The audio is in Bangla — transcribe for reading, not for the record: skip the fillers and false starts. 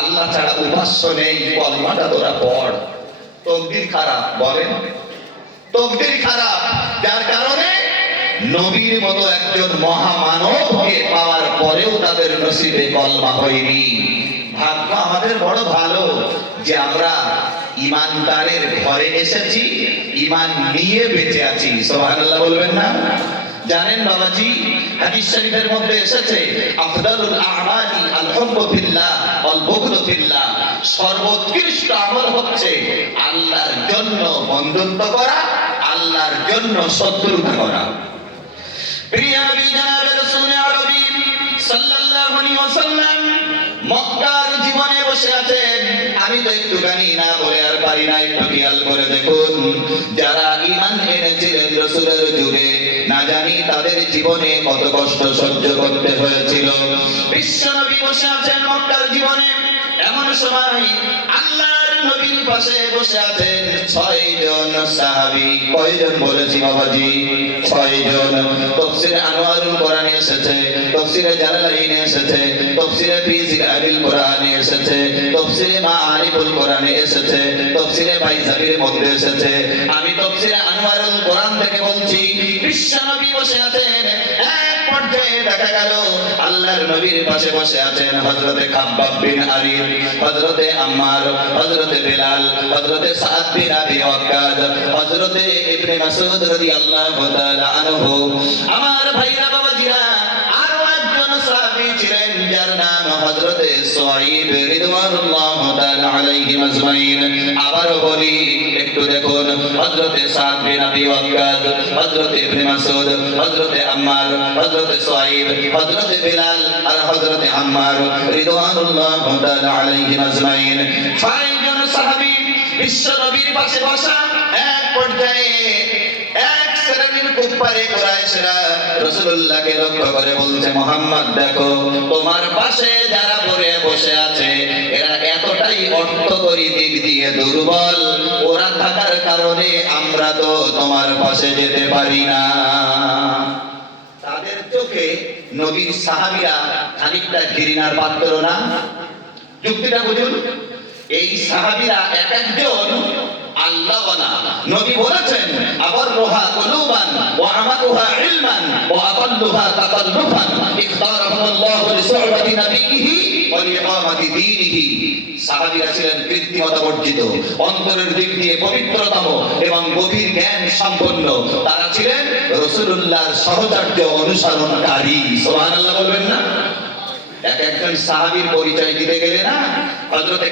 আল্লাহ ছাড়া উপাস্য নেই, কলমাটা তোরা পড়। তকদির খারাপ, বলেন তকদির খারাপ, যার কারণে নবীর মতো একজন মহামানবকে পাওয়ার পরেও তাদের নসিবে কলমা হয়নি। ভাগ্য আমাদের বড় ভালো যে আমরা ইমানদারের ঘরে এসেছি, ইমান নিয়ে বেঁচে আছি। সুবহানাল্লাহ বলবেন না? জানেন বাবাজি, হাদিস শরীফের মধ্যে এসেছে আফদালুল আমালি আল হুব্বু ফিল্লাহ ওয়াল বুগদু ফিল্লাহ, সর্বোৎকৃষ্ট আমল হচ্ছে আল্লাহর জন্য বন্ধুত্ব করা, আল্লাহর জন্য শত্রুতা করা। প্রিয় নবী জনাব রাসূল আরবী সাল্লাল্লাহু আলাইহি ওয়াসাল্লাম মক্কার জীবনে বসে আছেন। আমি তো একটুখানি না বলে আর পারি না, একটু খেয়াল করে দেখুন, যারা ঈমান এনেছিলেন রাসূলের যুগে, না জানি তাদের জীবনে কত কষ্ট সহ্য করতে হয়েছিল। বিশ্ব নবী বসে আছেন মক্কার জীবনে, এমন সময় আল্লাহর নবীর পাশে বসে আছেন 6 জন সাহাবী। কয়জন বলেছি বাবাজি? 6 জন। তাফসীরে আনোয়ারুল কোরআনে এসেছে, তাফসীরে জালালাইনে এসেছে, তাফসীরে ফি জিলালিল কোরআনে এসেছে, তাফসীরে মাআরিফুল কোরআনে এসেছে, তাফসীরে বাইজাবির মধ্যে এসেছে। আমি তাফসীরে আনোয়ারুল কোরআন থেকে বলছি, বিশ্ব নবী বসে আছেন। এক পর্যায়ে দেখা গেল আল্লাহর নবীর পাশে বসে আছেন হযরতে খাব্বাব বিন আরিদ, হযরতে আম্মার, হযরতে বেলাল, হযরতে সাদ বিন আবি ওয়াক্কাস, হযরতে ইবনে মাসউদ রাদিয়াল্লাহু তাআলা আনহু। আমার ভাইরা বাবাজিরা, আরো একজন সাহাবী ছিলেন যার নাম হযরতে সুহাইব রিদওয়ানুল্লাহি তাআলা আলাইহিম আজমাইন। আবার বলি, একটু দেখুন, হযরতে সাদ বিন আবি ওয়াক্কাস, হযরতে ইবনে মাসউদ, হযরতে আম্মার, হযরতে সুহাইব, হযরতে বেলাল আর হযরতে আম্মার রিদওয়ানুল্লাহি তাআলা আলাইহিম আজমাইন। 6 জন সাহাবী বিশ্ব নবীর পাশে বসা। এক পর্যায়ে এক শ্রেণীর কুফারে কুরাইশরা রাসূলুল্লাহকে লক্ষ্য করে বলছে, মুহাম্মদ দেখো, তোমার পাশে যারা পড়ে বসে আছে এরা এতটাই অর্থকরী দিক দিয়ে দুর্বল, ওরা থাকার কারণে আমরা তো তোমার পাশে যেতে পারি না। তাদের চোখে নবীর সাহাবীরা খানিকটা ঘৃণার পাত্র না? যুক্তিটা বুঝুন। এই সাহাবীরা এক একজন আল্লাহওয়ালা। নবী বলেছেন, আবরুহা কুলুবান ওয়া আমাতুহা ইলমান ওয়া আতাল্লুহা তাকাল্লুফান ইখতারাহুল্লাহু লিসুহবাতি নবিয়িহি ওয়া লিইকামাতি দীনিহি। সাহাবীরা ছিলেন কৃত্রিমতা বর্জিত, অন্তরের দিক দিয়ে পবিত্রতম এবং গভীর জ্ঞান সম্পন্ন। তারা ছিলেন রাসূলুল্লাহর সহচর্য অনুসরণকারী। সুবহানাল্লাহ বলবেন না? এক একজন সাহাবীর পরিচয় দিতে গেলে না, হযরতে